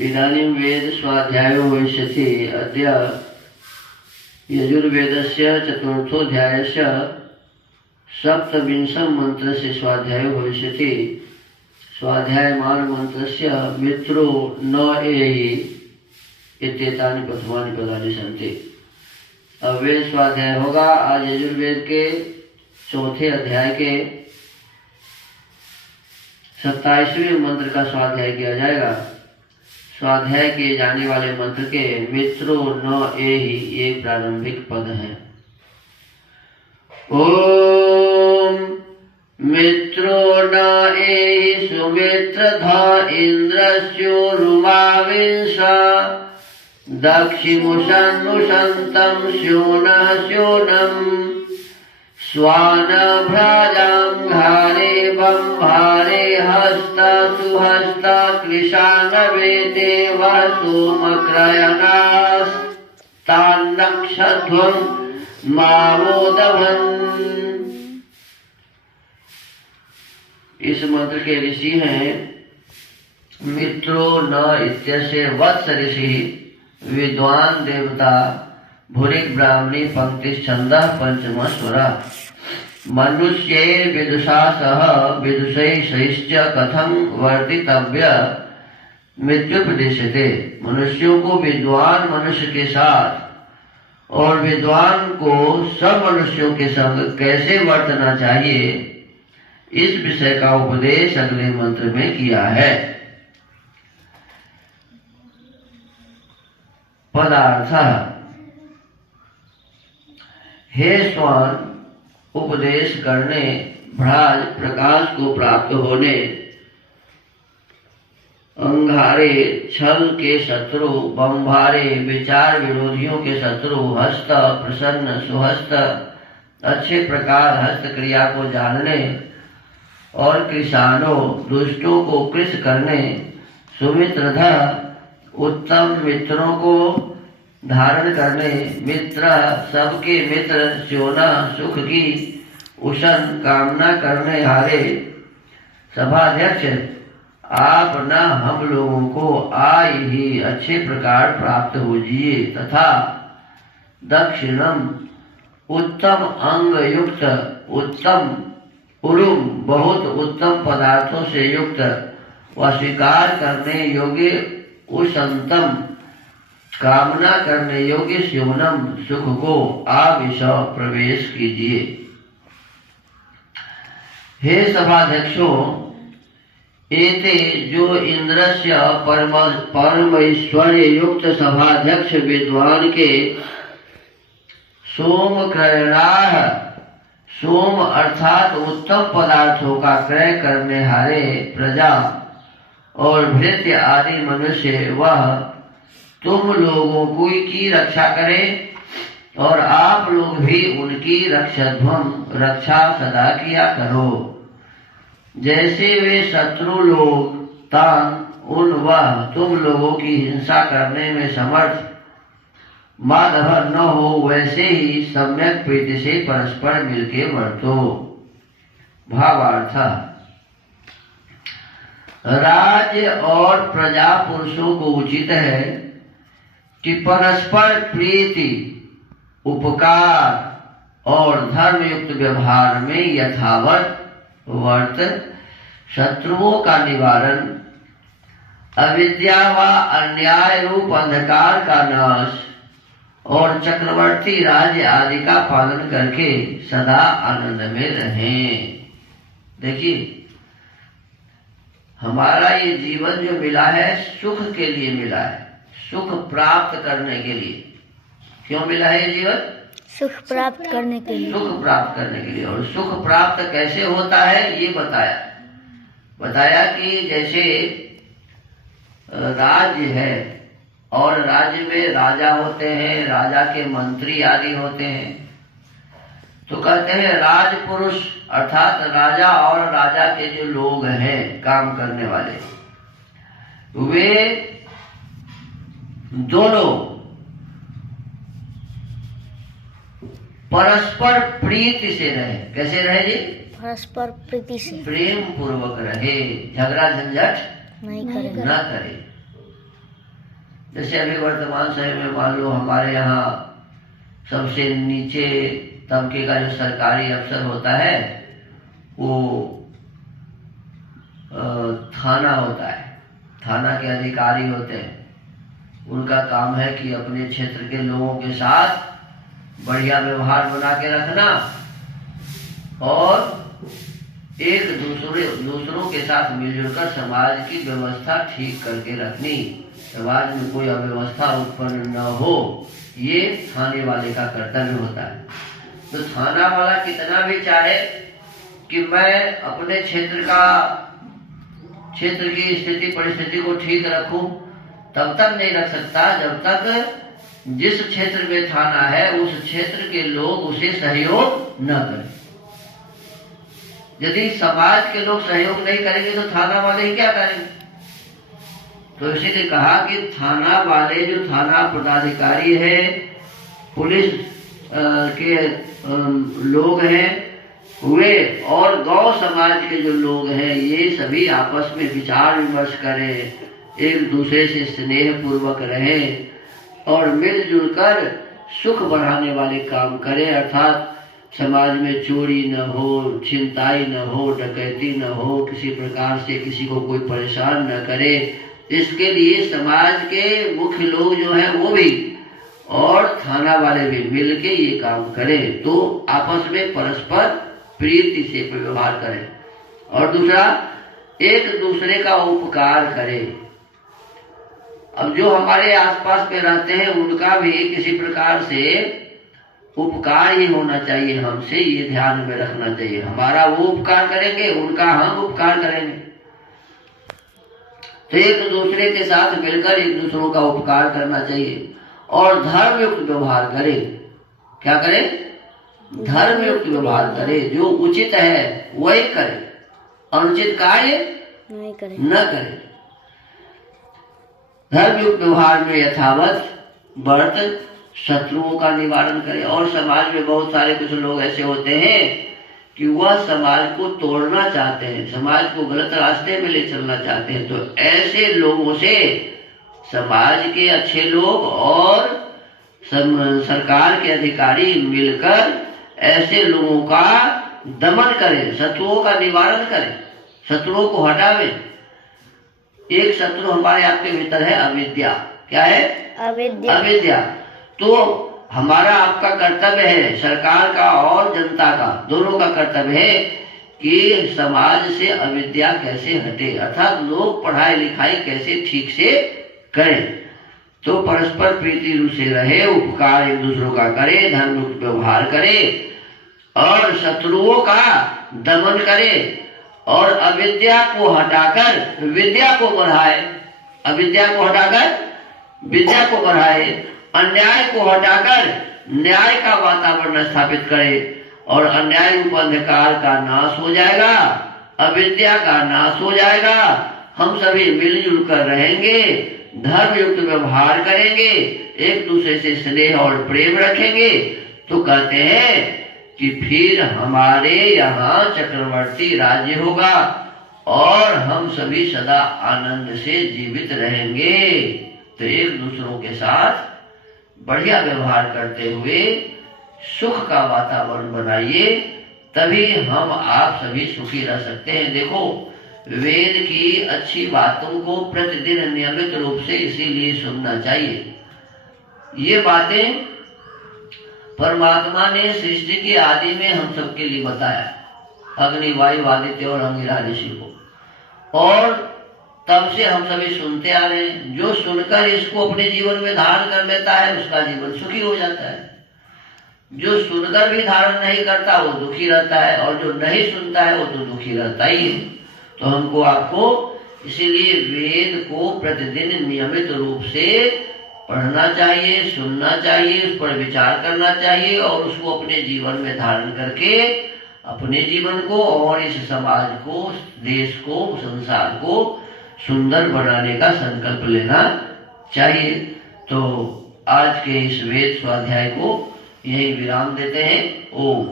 इदानीं वेद स्वाध्यायो भविष्यति। अद्य यजुर्वेदस्य चतुर्थोऽध्यायस्य सप्तविंशं मन्त्रस्य स्वाध्यायो भविष्यति। स्वाध्यायमान मन्त्रस्य मित्रो न एहि इत्येतानि प्रथमानि पदानि सन्ति। अब वेद स्वाध्याय होगा। आज यजुर्वेद के चौथे अध्याय के 27वें मंत्र का स्वाध्याय किया जाएगा। स्वाध्याय किए जाने वाले मंत्र के मित्रो न एहि एक प्रारंभिक पद है। ओम मित्रो न एहि सुमित्रध इंद्रस्योरुमाविंश दक्षिमुषन्नुषन्तं स्योनः स्योनम् स्वानभ्राजांघारे बंभारे हस्त सुहस्त कृशानवेते वह सोमक्रयणास्तान्नक्षध्वं मावोदभन्। इस मंत्र के ऋषि हैं मित्रो न इत्यस्य वत्स ऋषि विद्वान देवता भूरिक ब्राह्मणी पंक्ति छंद पंचम स्वर मनुष्ये विदुषा सह विदुषैश्च कथं वर्तितव्य मृत्युपदेशते। मनुष्यों को विद्वान मनुष्य के साथ और विद्वान को सब मनुष्यों के संग कैसे वर्तना चाहिए, इस विषय का उपदेश अगले मंत्र में किया है। पदार्थ। हे स्वान, उपदेश करने, भ्राज प्रकाश को प्राप्त होने, अंगारे छल के शत्रु, बंभारे विचार विरोधियों के शत्रु, हस्त प्रसन्न सुहस्त अच्छे प्रकार हस्त क्रिया को जानने और कृशानो दुष्टों को कृश करने, सुमित्रधा उत्तम मित्रों को धारण करने, मित्र सबके मित्र, स्योना सुख की, उषण कामना करने हारे। सभाध्यक्ष, आप न हम लोगों को आय ही अच्छे प्रकार प्राप्त होजिए तथा दक्षिणम उत्तम अंग युक्त, उत्तम उरुम बहुत उत्तम पदार्थों से युक्त व स्वीकार करने योग्य उशंतम कामना करने योग्य स्योनम सुख को आविश प्रवेश कीजिए। हे सभाध्यक्षों, एते जो इंद्रस्य परमैश्वर्य युक्त सभाध्यक्ष विद्वान के सोम क्रयणाः, सोम अर्थात उत्तम पदार्थों का क्रय करने हारे प्रजा और भृत्य आदि मनुष्य, वह तुम लोगों की रक्षा करे और आप लोग भी उनकी रक्षा सदा किया करो। जैसे वे शत्रु लोग तान उन वह तुम लोगों की हिंसा करने में समर्थ माधव न हो, वैसे ही सम्यक प्रीति से परस्पर मिलके वर्तो। भावार्थ। राज्य और प्रजा पुरुषों को उचित है कि परस्पर प्रीति, उपकार और धर्म युक्त व्यवहार में यथावत वर्त, शत्रुओं का निवारण, अविद्या व अन्याय रूप अंधकार का नाश और चक्रवर्ती राज्य आदि का पालन करके सदा आनंद में रहें। देखिए, हमारा ये जीवन जो मिला है सुख के लिए मिला है, सुख प्राप्त करने के लिए। क्यों मिला है ये जीवन? सुख प्राप्त करने के लिए। सुख प्राप्त करने के लिए। और सुख प्राप्त कैसे होता है ये बताया कि जैसे राज्य है और राज्य में राजा होते हैं, राजा के मंत्री आदि होते हैं, तो कहते हैं राजपुरुष अर्थात राजा और राजा के जो लोग हैं काम करने वाले, वे दोनों परस्पर प्रीति से रहे। कैसे रहे जी? परस्पर प्रीति से, प्रेम पूर्वक रहे, झगड़ा झंझट नहीं न करे। जैसे अभी वर्तमान समय में मान लो हमारे यहाँ सबसे नीचे तबके का जो सरकारी अफसर होता है वो थाना होता है, थाना के अधिकारी होते हैं। उनका काम है कि अपने क्षेत्र के लोगों के साथ बढ़िया व्यवहार बना के रखना और दूसरों के साथ मिलजुल कर समाज की व्यवस्था ठीक करके रखनी, समाज में कोई अव्यवस्था उत्पन्न न हो, ये थाने वाले का कर्तव्य होता है। तो थाना वाला कितना भी चाहे कि मैं अपने क्षेत्र की स्थिति परिस्थिति को ठीक रखूं, तब तक नहीं रख सकता जब तक जिस क्षेत्र में थाना है उस क्षेत्र के लोग उसे सहयोग न करें। यदि समाज के लोग सहयोग नहीं करेंगे तो थाना वाले ही क्या करेंगे। तो इसीलिए कहा कि थाना वाले जो थाना पदाधिकारी है, पुलिस के लोग हैं वे और गौ समाज के जो लोग हैं ये सभी आपस में विचार विमर्श करें, एक दूसरे से स्नेह पूर्वक रहें और मिलजुल कर सुख बढ़ाने वाले काम करें। अर्थात समाज में चोरी न हो, छिनताई न हो, डकैती न हो, किसी प्रकार से किसी को कोई परेशान न करे। इसके लिए समाज के मुख्य लोग जो हैं वो भी और थाना वाले भी मिलके ये काम करें, तो आपस में परस्पर प्रीति से व्यवहार करें। और दूसरा, एक दूसरे का उपकार करें। अब जो हमारे आसपास में रहते हैं उनका भी किसी प्रकार से उपकार ही होना चाहिए हमसे, ये ध्यान में रखना चाहिए। हमारा वो उपकार करेंगे, उनका हम उपकार करेंगे। तो एक दूसरे के साथ मिलकर एक दूसरों का उपकार करना चाहिए और धर्मयुक्त व्यवहार करें। क्या करें? धर्मयुक्त व्यवहार करें। जो उचित है वही करें, अनुचित कार्य न करें। धर्मयुक्त व्यवहार में यथावत वर्त, शत्रुओं का निवारण करें। और समाज में बहुत सारे कुछ लोग ऐसे होते हैं कि वह समाज को तोड़ना चाहते हैं, समाज को गलत रास्ते में ले चलना चाहते हैं। तो ऐसे लोगों से समाज के अच्छे लोग और सरकार के अधिकारी मिलकर ऐसे लोगों का दमन करें, शत्रुओं का निवारण करें, शत्रुओं को हटावें। एक शत्रु हमारे आपके भीतर है अविद्या। क्या है? अविद्या। तो हमारा आपका कर्तव्य है, सरकार का और जनता का दोनों का कर्तव्य है कि समाज से अविद्या कैसे हटे, अर्थात लोग पढ़ाई लिखाई कैसे ठीक से करें। तो परस्पर प्रीति से रहे, उपकार एक दूसरों का करे, धर्मयुक्त व्यवहार करे और शत्रुओं का दमन करे और अविद्या को हटाकर विद्या को बढ़ाए, अविद्या को हटाकर विद्या को बढ़ाए, अन्याय को हटाकर न्याय का वातावरण स्थापित करे और अन्याय रूप अंधकार का नाश हो जाएगा, अविद्या का नाश हो जाएगा। हम सभी मिलजुल कर रहेंगे, धर्मयुक्त व्यवहार करेंगे, एक दूसरे से स्नेह और प्रेम रखेंगे। तो कहते हैं कि फिर हमारे यहाँ चक्रवर्ती राज्य होगा और हम सभी सदा आनंद से जीवित रहेंगे। तो एक दूसरों के साथ बढ़िया व्यवहार करते हुए सुख का वातावरण बनाइए, तभी हम आप सभी सुखी रह सकते हैं। देखो, वेद की अच्छी बातों को प्रतिदिन नियमित रूप से इसीलिए सुनना चाहिए। ये बातें परमात्मा ने सृष्टि के आदि में हम सबके लिए बताया, अग्नि, वायु, आदित्य और अंगिरा ऋषि को, और तब से हम सभी सुनते आ रहे हैं। जो सुनकर इसको अपने जीवन में धारण कर लेता है उसका जीवन सुखी हो जाता है। जो सुनकर भी धारण नहीं करता वो दुखी रहता है और जो नहीं सुनता है वो तो दुखी रहता ही है। तो हमको आपको इसीलिए वेद को प्रतिदिन नियमित रूप से पढ़ना चाहिए, सुनना चाहिए, उस पर विचार करना चाहिए और उसको अपने जीवन में धारण करके अपने जीवन को और इस समाज को, देश को, संसार को सुंदर बनाने का संकल्प लेना चाहिए। तो आज के इस वेद स्वाध्याय को यही विराम देते हैं। ओम।